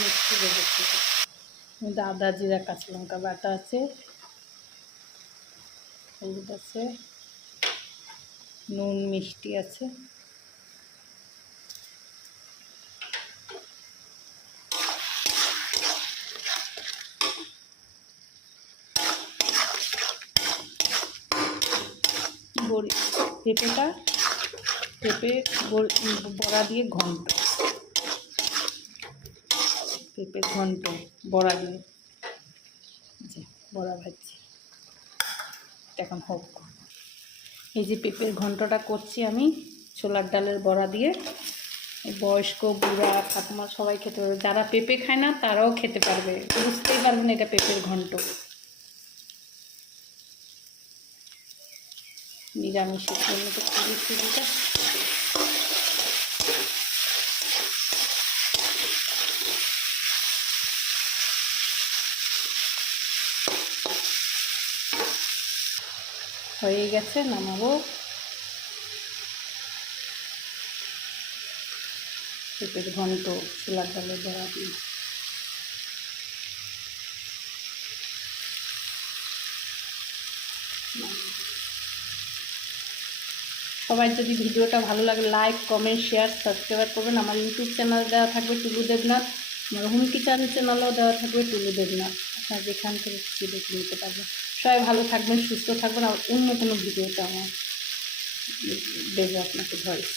মিষ্টি দেবো, আদা জিরা কাঁচা লঙ্কা বাটা আছে, হলুদ আছে, নুন মিষ্টি আছে, বড়ি পেঁপে বড়া দিয়ে ঘন্ট, পেঁপে ঘন্ট বড়া দিয়ে, যে বড়া ভাজছি। এখন হোক। এই যে পেঁপের ঘন্টটা করছি আমি ছোলার ডালের বড়া দিয়ে। বয়স্ক বুড়া ঠাকুমা সবাই খেতে পারবে, যারা পেঁপে খায় না তারাও খেতে পারবে, বুঝতেই পারবে না এটা পেঁপের ঘন্ট। নিরামিষের জন্য তো খুবই সুবিধা। হয়ে গেছে, নামাবো। পেঁপের ঘন্ট ছোলার ডালের বড়া দিয়ে। সবাই যদি ভিডিওটা ভালো লাগে লাইক কমেন্ট শেয়ার সাবস্ক্রাইব করবেন। আমার ইউটিউব চ্যানেল দেওয়া থাকবে টুলু দেবনাথ, আমার হোম কিচেন চ্যানেলও দেওয়া থাকবে টুলু দেবনাথ, আপনারা যেখান থেকে দেখে নিতে পারবেন। সবাই ভালো থাকবেন, সুস্থ থাকবেন। আর অন্য কোনো ভিডিওটা আমার দেবো আপনাকে ভয়েস।